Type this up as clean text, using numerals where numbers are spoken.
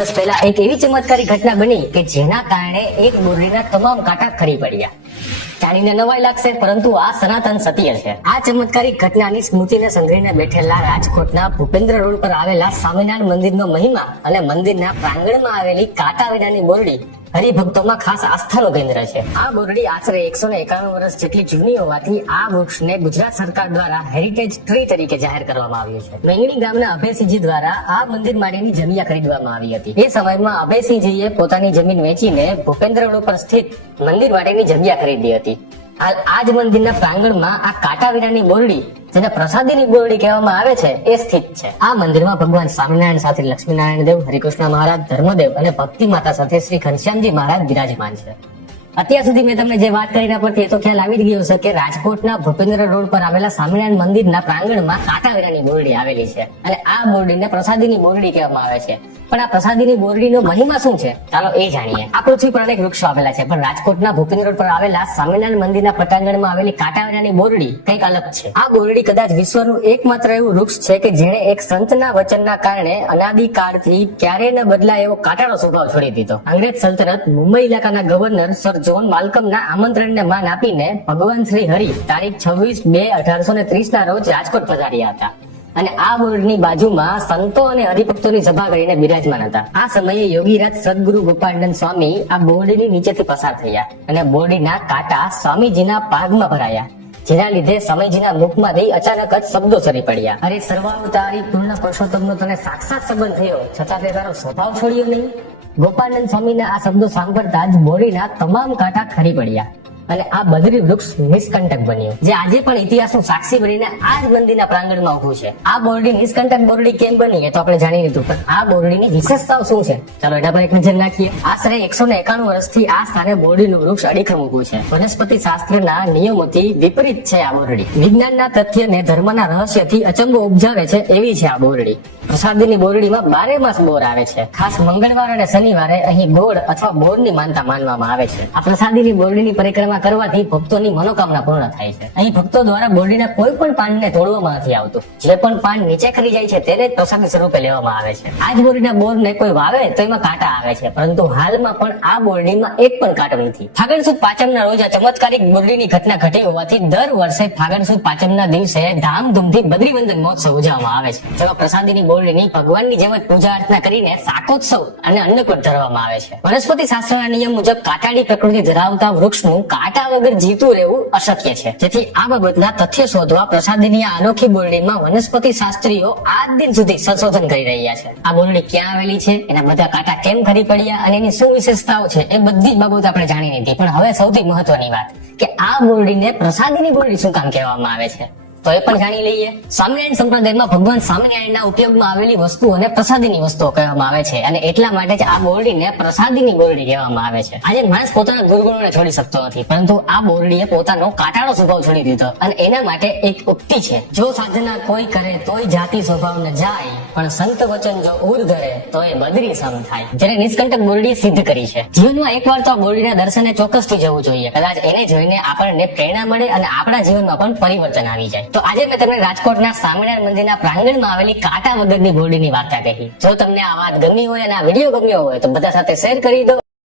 વર્ષ પહેલા એક એવી ચમત્કારી ઘટના બની કે જેના કારણે એક બોરડીના તમામ કાંટા ખરી પડ્યા. જાણીને નવાઈ લાગશે, પરંતુ આ સનાતન સત્ય છે. આ ચમત્કારી ઘટનાની સ્મૃતિને સંગ્રહીને બેઠેલા રાજકોટના ભૂપેન્દ્ર રોડ પર આવેલા સ્વામિનારાયણ મંદિરનો મહિમા અને મંદિરના પ્રાંગણમાં આવેલી કાંટા વિનાની બોરડી હરિભક્તોમાં ખાસ આસ્થાનું કેન્દ્ર છે. આ બોરડી આશરે 191 વર્ષ જેટલી જૂની હોવાથી આ વૃક્ષને ગુજરાત સરકાર દ્વારા હેરિટેજ ટ્રી તરીકે જાહેર કરવામાં આવ્યું છે. મેંગણી ગામના અભયસિંહજી દ્વારા આ મંદિર માટેની જગ્યા ખરીદવામાં આવી હતી. એ સમયમાં અભયસિંહજીએ પોતાની જમીન વેચીને ભૂપેન્દ્ર રોડ પર સ્થિત મંદિર માટેની જગ્યા ખરીદી હતી. આ જ મંદિરના પ્રાંગણમાં આ કાંટા વિનાની બોરડી, જેને પ્રસાદીની બોરડી કહેવામાં આવે છે, એ સ્થિત છે. આ મંદિરમાં ભગવાન સ્વામિનારાયણ સાથે લક્ષ્મીનારાયણ દેવ, હરિકૃષ્ણ મહારાજ, ધર્મદેવ અને ભક્તિ માતા સાથે શ્રી ઘનશ્યામજી મહારાજ બિરાજમાન છે. અત્યાર સુધી મેં તમને જે વાત કરી પરથી એ તો ખ્યાલ આવી જ ગયો છે કે રાજકોટના ભૂપેન્દ્ર રોડ પર આવેલા સ્વામિનારાયણ મંદિરના પ્રાંગણમાં કાંટા વિનાની બોરડી આવેલી છે અને આ બોરડીને પ્રસાદીની બોરડી કહેવામાં આવે છે. પણ આ પ્રસાદીની બોરડીનો મહિમા શું છે, ચાલો એ જાણીએ. આ પૃથ્વી પર અનેક વૃક્ષો આવેલા છે, પણ રાજકોટના ભૂપેન્દ્ર રોડ પર આવેલા સ્વામિનારાયણ મંદિરના પટાંગણમાં આવેલી કાંટા વિનાની બોરડી કંઈક અલગ છે. આ બોરડી કદાચ વિશ્વનું એકમાત્ર એવું વૃક્ષ છે કે જેણે એક સંતના વચનના કારણે અનાદિકાળથી ક્યારેય ન બદલાય એવો કાંટાળો સ્વભાવ છોડી દીધો. અંગ્રેજ સલ્તનત મુંબઈ ઇલાકાના ગવર્નર સર જોન માલ્કમના આમંત્રણને માન આપીને ભગવાન શ્રી હરિ તારીખ 26/2/1830 ના રોજ રાજકોટ પધાર્યા હતા અને આ બોરડીની બાજુમાં સંતો અને હરિભક્તોની સભા કરીને બિરાજમાન હતા. આ સમયે યોગીરાજ સદગુરુ ગોપાળાનંદ સ્વામી આ બોરડીની નીચેથી પસાર થયા અને બોરડીના કાંટા સ્વામીજીના પાગમાં ભરાયા, જેના લીધે સ્વામીજીના મુખમાંથી અચાનક જ શબ્દો સરી પડ્યા. અરે સર્વાવતારી પૂર્ણ પુરુષોત્તમનો તને સાક્ષાત સંબંધ થયો, છતાં તે તારો સ્વભાવ છોડ્યો નહીં. ગોપાળાનંદ સ્વામીના આ શબ્દો સાંભળતા જ બોરડીના તમામ કાંટા ખરી પડ્યા અને આ બદરી વૃક્ષ નિષ્કંટક બન્યું, જે આજે પણ ઇતિહાસનું સાક્ષી બનીને આ જ મંદિરના પ્રાંગણમાં ઉભું છે. આ બોરડી નિષ્કંટક બોરડી કેમ બની એ તો આપણે જાણી લીધું, પણ આ બોરડીની વિશેષતાઓ શું છે, ચાલો એના પર એક નજર નાખીએ. આશરે 191 વર્ષથી આ સ્થાને બોરડીનું વૃક્ષ અડીખમ ઉભું છે. વનસ્પતિ શાસ્ત્રના નિયમોથી વિપરીત છે આ બોરડી. વિજ્ઞાનના તથ્યને ધર્મના રહસ્યથી અચંબો ઉપજાવે છે એવી છે આ બોરડી. પ્રસાદીની બોરડીમાં 12 માસ બોર આવે છે. ખાસ મંગળવાર અને શનિવારે અહીં ગોળ અથવા બોરની માનતા માનવામાં આવે છે. આ પ્રસાદીની બોરડીની પરિક્રમા કરવાથી ભક્તોની મનોકામના પૂર્ણ થાય છે. અહીં ભક્તો દ્વારા બોરડીના કોઈ પણ પાનને તોડવામાં નથી આવતું. જે પણ પાન નીચે ખરી જાય છે તેને જ પ્રસાદી સ્વરૂપે લેવામાં આવે છે. આ જ બોરડીના બોરને કોઈ વાવે તો એમાં કાંટા આવે છે, પરંતુ હાલમાં પણ આ બોરડીમાં એક પણ કાંટો નથી. ફાગણ સુદ પાંચમના રોજ આ ચમત્કારિક બોરડીની ઘટના ઘટી હોવાથી દર વર્ષે ફાગણ સુદ પાંચમના દિવસે ધામધૂમથી બદ્રીવંદન મહોત્સવ ઉજવવામાં આવે છે, જેમાં પ્રસાદીની બોરડીની ભગવાનની જેમ જ પૂજા અર્ચના કરીને શાકોત્સવ અને અન્નકૂટ ધરવામાં આવે છે. વનસ્પતિ શાસ્ત્રના નિયમ મુજબ કાંટાળી પ્રકૃતિ ધરાવતા વૃક્ષનું કાંટા વગર જીવતું રહેવું અશક્ય છે. જેથી આ બાબતના તથ્ય શોધવા પ્રસાદીની આ અનોખી બોરડીમાં વનસ્પતિ શાસ્ત્રીઓ આજ દિન સુધી સંશોધન કરી રહ્યા છે. આ બોરડી ક્યાં આવેલી છે, એના બધા કાંટા કેમ ખરી પડ્યા અને એની શું વિશેષતાઓ છે, એ બધી જ બાબતો આપણે જાણી લીધી. પણ હવે સૌથી મહત્વની વાત કે આ બોરડીને પ્રસાદીની બોરડી શું કામ કહેવામાં આવે છે, તો એ પણ જાણી લઈએ. સ્વામિનારાયણ સંપ્રદાયમાં ભગવાન સ્વામિનારાયણના ઉપયોગમાં આવેલી વસ્તુઓને પ્રસાદીની વસ્તુઓ કહેવામાં આવે છે અને એટલા માટે જ આ બોરડીને પ્રસાદીની બોરડી કહેવામાં આવે છે. આજે માણસ પોતાના દુર્ગુણોને છોડી શકતો નથી, પરંતુ આ બોરડીએ પોતાનો કાંટાળો સ્વભાવ છોડી દીધો અને એના માટે એક ઉક્તિ છે, જો સાધના કોઈ કરે તોય જાતિ સ્વભાવ ન જાય, પણ સંત વચન જો ઉર ધરે તો એ બદરી સમ થાય, જેને નિષ્કંટક બોરડી સિદ્ધ કરી છે. જીવનમાં એકવાર તો આ બોરડીના દર્શને ચોક્કસથી જવું જોઈએ. કદાચ એને જોઈને આપણને પ્રેરણા મળે અને આપણા જીવનમાં પણ પરિવર્તન આવી જાય. તો આજે મેં તમને રાજકોટના સ્વામિનારાયણ મંદિરના પ્રાંગણમાં આવેલી કાંટા વગરની બોરડીની વાર્તા કહી. જો તમને આ વાત ગમી હોય અને આ વિડીયો ગમ્યો હોય તો બધા સાથે શેર કરી દો.